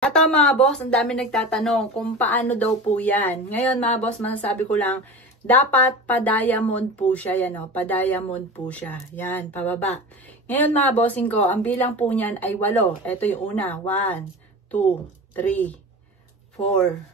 Ito mga boss, ang dami nagtatanong kung paano daw po yan. Ngayon mga boss, masasabi ko lang, dapat pa-diamond po siya. Yan o, pa-diamond po siya. Yan, pababa. Ngayon mga bossing ko, ang bilang po niyan ay 8. Ito yung una. 1, 2, 3, 4,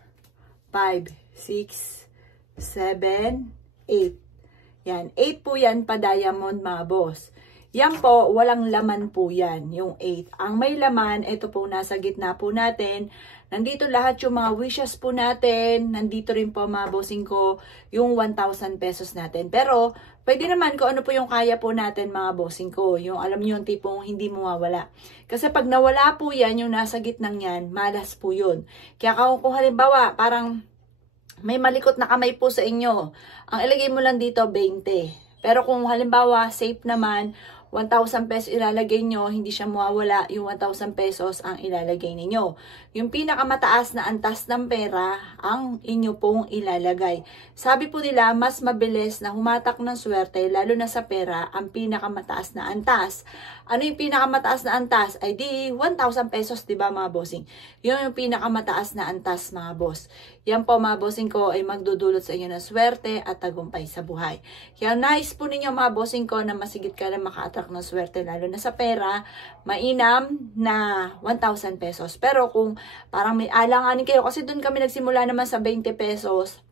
5, 6, 7, 8. Yan, 8 po yan pa-diamond mga boss. Yan po, walang laman po yan, yung 8. Ang may laman, ito po nasa gitna po natin. Nandito lahat yung mga wishes po natin. Nandito rin po mga bossing ko, yung 1,000 pesos natin. Pero, pwede naman kung ano po yung kaya po natin mga bossing ko. Yung alam nyo yung tipong hindi mawawala. Kasi pag nawala po yan, yung nasa gitnang yan, malas po yun. Kaya kung halimbawa, parang may malikot na kamay po sa inyo, ang ilagay mo lang dito 20. Pero kung halimbawa safe naman, 1,000 pesos ilalagay nyo, hindi siya mawawala, yung 1,000 pesos ang ilalagay ninyo. Yung pinakamataas na antas ng pera, ang inyo pong ilalagay. Sabi po nila, mas mabilis na humatak ng swerte, lalo na sa pera, ang pinakamataas na antas. Ano yung pinakamataas na antas? Ay di 1,000 pesos, di ba mga bossing? Yun yung pinakamataas na antas mga boss. Yan po mga bossing ko ay magdudulot sa inyo ng swerte at tagumpay sa buhay. Kaya nais po ninyo mga bossing ko na masigit ka na maka-attract ng swerte lalo na sa pera, mainam na 1,000 pesos. Pero kung parang may alanganin kayo, kasi doon kami nagsimula naman sa 20 pesos,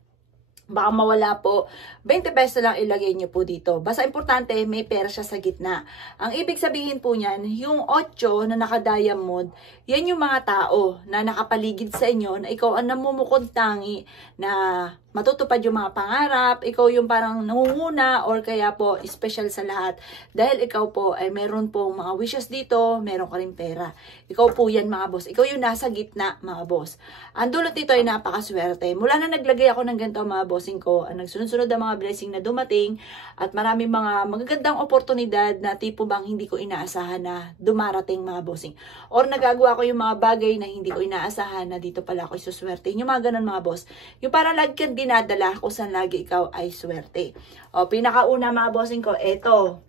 baka mawala po, 20 pesos lang ilagay nyo po dito. Basta importante, may pera siya sa gitna. Ang ibig sabihin po niyan, yung 8 na naka-diamond, yan yung mga tao na nakapaligid sa inyo, na ikaw ang namumukod tangi na matutupad yung mga pangarap, ikaw yung parang nangunguna or kaya po special sa lahat. Dahil ikaw po ay meron pong mga wishes dito, meron ka rin pera. Ikaw po yan mga boss. Ikaw yung nasa gitna mga boss. Ang dulot dito ay napakaswerte. Mula na naglagay ako ng ganito mga bossing ko, ang nagsunod-sunod ang mga blessing na dumating at maraming mga magagandang oportunidad na tipo bang hindi ko inaasahan na dumarating mga bossing. Or nagagawa ko yung mga bagay na hindi ko inaasahan na dito pala ako isuswerte. Yung mga ganun mga boss. Yung parang lagi kang dinadala kung saan lagi ikaw ay swerte. O, pinakauna mga bossing ko, eto,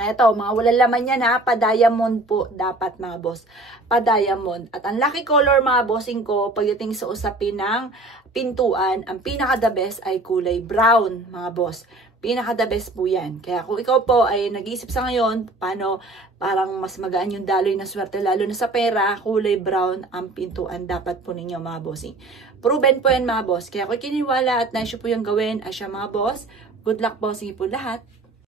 mga walang laman yan ha, pa-diamond po dapat mga boss. Pa-diamond. At ang lucky color mga bossing ko, pagdating sa usapin ng pintuan, ang pinaka-the best ay kulay brown mga boss. Pinaka-the best po yan. Kaya kung ikaw po ay nag-iisip sa ngayon, paano parang mas magaan yung daloy na swerte, lalo na sa pera, kulay brown ang pintuan dapat po ninyo mga bossing. Proven po yan mga boss. Kaya kung kiniwala at naisyo po yung gawin, ay siya mga boss. Good luck po. Sige po lahat.